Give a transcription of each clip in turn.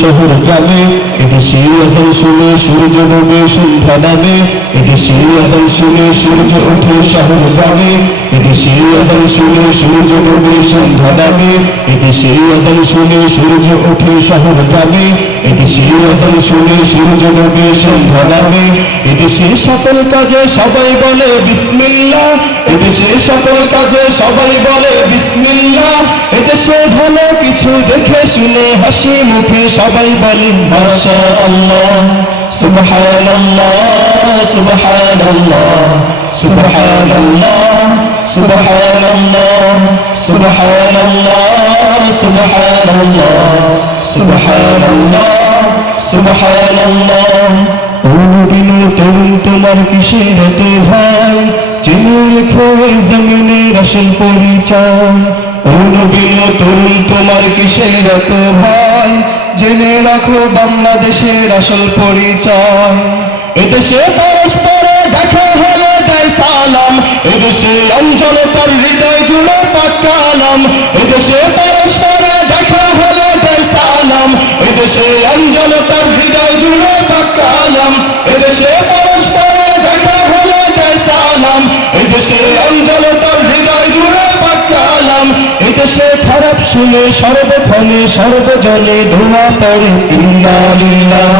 শহর গ্রামে, এদেশে আজান শুনে সূর্য ডোবে সন্ধ্যা নামে, এদেশে আজান শুনে সূর্য ওঠে শহর গ্রামে, এদেশে আজান শুনে সূর্য ডোবে সন্ধ্যা নামে, এদেশে আজান শুনে সূর্য ওঠে শহর গ্রামে, এদেশে আজান শুনে সূর্য ডোবে সন্ধ্যা নামে, এদেশে সকল কাজে সবাই বলে বিসমিল্লাহ, এদেশে সকল কাজে সবাই বলে বিসমিল্লাহ, এদেশে ভালো কিছু দেখে শুনে হাসি মুখে সবাই বলে মাশাআল্লাহ, সুবহানাল্লাহ সুবহানাল্লাহ সুবহানাল্লাহ সুবহানাল্লাহ সুবহানাল্লাহ সুবহানাল্লাহ সুবহানাল্লাহ সুবহানাল্লাহ। ও নবীর তরুণ তোমার কিসের এত ভয়, জেনে রেখো এই জমিনের আসল পরিচয়। ও নবীর তরুণ তোমার কিসের এত ভয়, জেনে রাখো বাংলাদেশের আসল পরিচয়। এদেশে পরস্পরে দেখা হলে দেয় সালাম, এদেশে অঞ্চলে তার হৃদয় জুড়ে পাক কালাম, এদেশে পরস্পরে দেখা হলে দেয় সালাম, এদেশে অঞ্চলে তার হৃদয় জুড়ে পাক কালাম, এদেশে পরস্পরে দেখা হলে দেয় সালাম, এদেশে অঞ্চলে তার হৃদয় জুড়ে পাক কালাম, এদেশে খারাপ শুনে সর্বক্ষণে সর্বজনে ধোঁয়া পড়ে ইন্না লিল্লাহ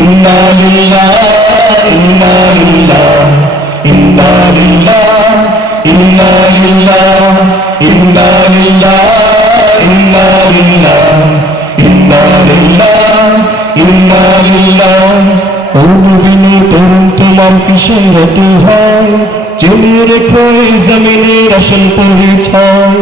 ইন্না লিল্লাহ ইন্না লিল্লাহ ইন্না লিল্লাহ ইন্না লিল্লাহ ইন্না লিল্লাহ ইন্না লিল্লাহ ইন্না লিল্লাহ ইন্না লিল্লাহ। ও নবীর তরুণ তোমার কিসের এত ভয়, জেনে রেখো এই জমিনের আসল পরিচয়।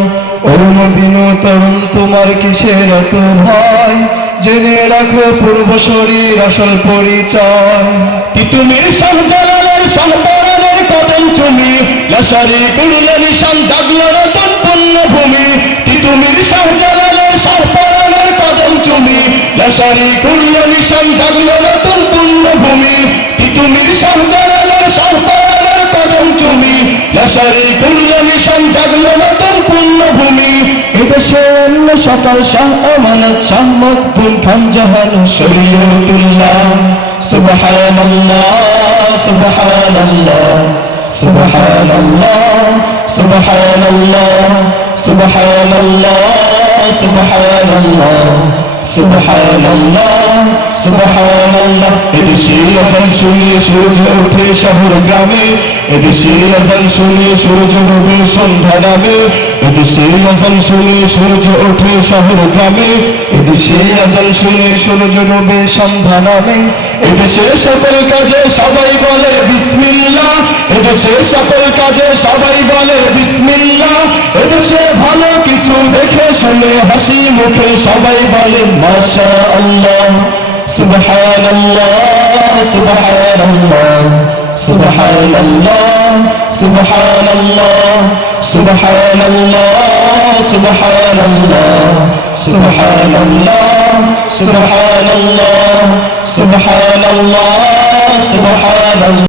ও নবীর তরুণ তোমার কিসের এত ভয়, জেনে রাখো পূর্বশরীর আসল পরিচয়। তিতুমির শাহজালালের শাহপরানের কদম চুমি, লাশারি কুড়িলে নিশান জাগলো নতুন পুণ্যভূমি। তিতুমির শাহজালালের শাহপরানের কদম চুমি, লাশারি কুড়িলে নিশান জাগলো নতুন পুণ্যভূমি। তিতুমির শাহজালালের শাহপরানের কদম চুমি, লাশারি কুড়িলে নিশান জাগলো নতুন পুণ্যভূমি। এদেশে অন্য সকাল শাহ আমানত শাহ মকবুল খান জাহান শরীয়তুল্লাহ। সুবহানাল্লাহ সুবহানাল্লাহ সুবহানাল্লাহ সুবহানাল্লাহ সুবহানাল্লাহ সুবহানাল্লাহ সুবহানাল্লাহ সুবহানাল্লাহ। এদেশে আজান শুনে সূর্য ওঠে শহর গ্রামে, এদেশে আজান শুনে সূর্য ডোবে সন্ধ্যা নামে, এদেশে আজান শুনে সূর্য ওঠে শহর গ্রামে, এদেশে আজান শুনে সূর্য ডোবে সন্ধ্যা নামে, এদেশে সকল কাজে সবাই বলে বিসমিল্লাহ, এদেশে সকল কাজে সবাই বলে বিসমিল্লাহ, এদেশে ভালো কিছু দেখে শুনে হাসি মুখে সবাই বলে মাশাআল্লাহ। সুবহানাল্লাহ সুবহানাল্লাহ সুবহানাল্লাহ সুবহানাল্লাহ সুবহানাল্লাহ সুবহানাল্লাহ সুবহানাল্লাহ সুবহানাল্লাহ সুবহানাল্লাহ সুবহানাল্লাহ।